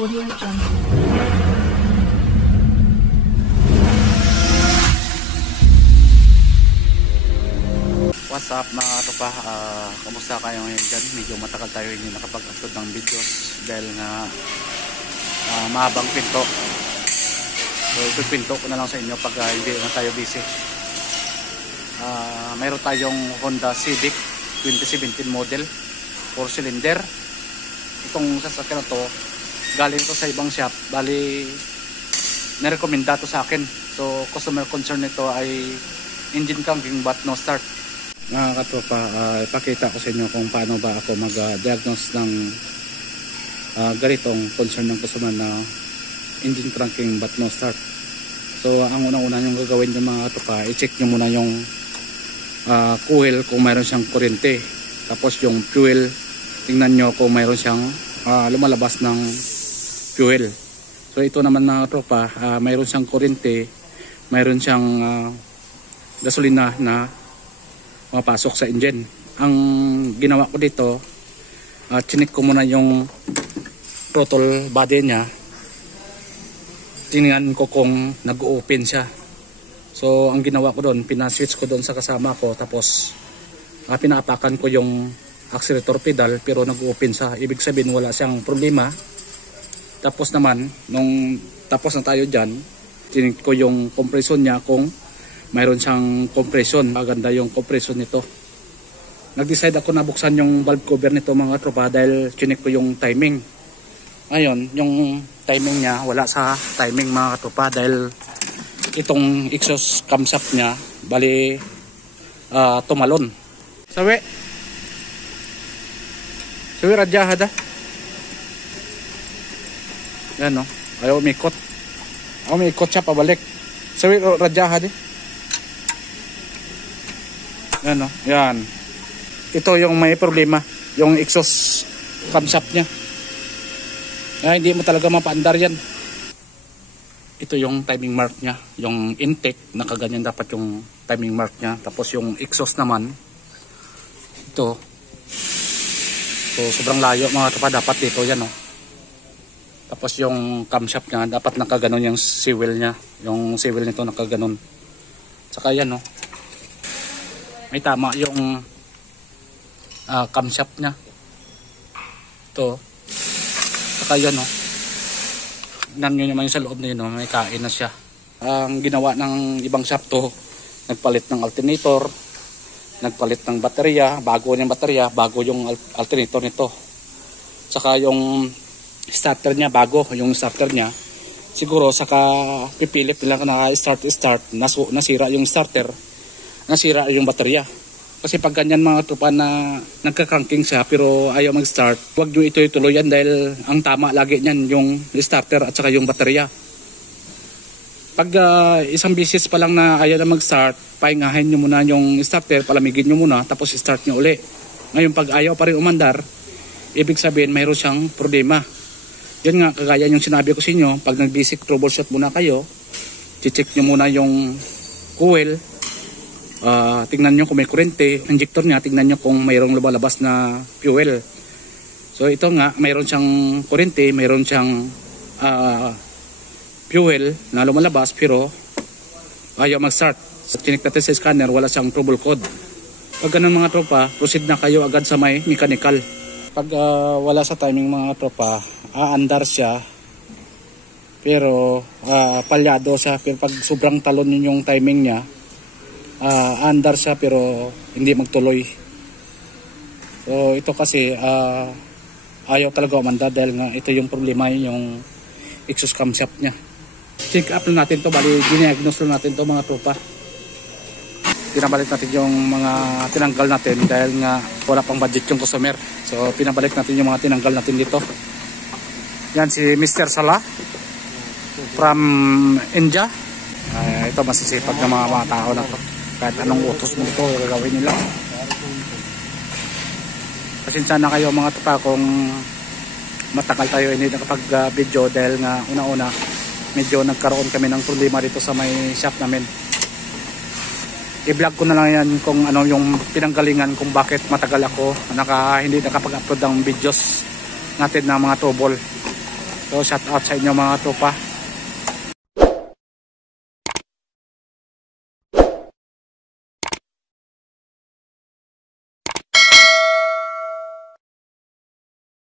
Audio Jungle. What's up mga tropa, kamusta kayo ngayon dyan? Medyo matagal tayo hindi nakapag-upload ng videos dahil nga mahabang pinto. So ipipinto ko na lang sa inyo pag hindi na tayo busy. Mayroon tayong Honda Civic 2017 model 4-cylinder. Itong sasakyan na to galing to sa ibang shop, bali nirekomenda to sa akin. So customer concern nito ay engine cranking but no start. Mga katropa, ipakita ko sa inyo kung paano ba ako mag-diagnose ng ganitong concern ng customer na engine cranking but no start. So ang unang-una yung gagawin ng mga katropa, i-check nyo muna yung coil kung mayroon siyang kuryente. Tapos yung fuel, tingnan nyo kung mayroon siyang lumalabas ng fuel. So ito naman mga katropa, mayroon siyang kuryente, mayroon siyang gasolina na mapasok sa engine. Ang ginawa ko dito, chinik ko muna yung throttle body niya. Tingnan ko kung nag-open siya. So ang ginawa ko doon, pinaswitch ko doon sa kasama ko, tapos pinapakan ko yung accelerator pedal pero nag-open siya. Ibig sabihin wala siyang problema. Tapos naman, nung tapos na tayo dyan, chinik ko yung compression niya kung mayroon siyang compression. Maganda yung compression nito. Nag-decide ako na buksan yung valve cover nito mga tropa dahil chinek ko yung timing. Ngayon, yung timing niya wala sa timing mga tropa dahil itong exhaust camshaft niya bali tumalon. Sawi radyahada. Yan no. Ayaw umikot. Siya pabalik. Sawi radyahada. Yan o, yan. Ito yung may problema, yung exhaust camshaft niya. Hindi mo talaga mapaandar yan. Ito yung timing mark niya, yung intake, nakaganyan dapat yung timing mark niya. Tapos yung exhaust naman, ito. So sobrang layo mga tropa, dapat dito yan o. Tapos yung camshaft niya, dapat nakaganon yung swivel niya. Yung swivel nito nakaganon. Saka yan o. May tama yung camshaft niya. Ito. Saka yan o. Tignan nyo naman yung sa loob na yun o. May kain na siya. Ang ginawa ng ibang shop to, nagpalit ng alternator, nagpalit ng baterya, bago yung baterya, bago yung alternator nito. Saka yung starter niya, bago yung starter niya. Siguro saka pipilit nila na start, nasira yung starter, nasira yung baterya. Kasi pag ganyan mga tropa na nagka-cranking siya pero ayaw mag-start, huwag nyo ito ituloyan dahil ang tama lagi niyan yung starter at saka yung baterya. Pag isang bisis pa lang na ayaw na mag-start, pahingahin nyo muna yung starter, palamigin nyo muna, tapos start nyo uli. Ngayon pag ayaw pa rin umandar, ibig sabihin mayroon siyang problema. Yan nga, kagaya yung sinabi ko sa inyo, pag nag-basic troubleshoot muna kayo, check nyo muna yung coil. Tingnan nyo kung may kuryente, injector nya, tingnan nyo kung mayroong lumalabas na fuel. So ito nga, mayroon siyang kuryente, mayroon siyang fuel na lumalabas pero ayaw mag-start. So chinik natin sa scanner, wala siyang trouble code. Pag ganun mga tropa, proceed na kayo agad sa may mechanical. Pag wala sa timing mga tropa, aandar siya pero palyado siya. Pero pag sobrang talon yung timing niya, andar siya pero hindi magtuloy. So ito kasi ayaw talaga umandar dahil nga ito yung problema, yung exhaust camshaft niya. Check up na natin to, bali diagnose na natin to mga tropa. Pinabalik natin yung mga tinanggal natin dahil nga wala pang budget yung customer. So pinabalik natin yung mga tinanggal natin dito. Yan si Mr. Salah from India. Ito masisipag ng mga tao na to. Kahit anong utos mo dito, gagawin nila. Pasensya na kayo mga tropa kung matagal tayo hindi nakapag-video dahil nga una-una medyo nagkaroon kami ng problema dito sa may shop namin. I-vlog ko na lang yan kung ano yung pinanggalingan kung bakit matagal ako hindi nakapag-upload ng videos natin na mga trouble. So shout out sa inyo mga tropa.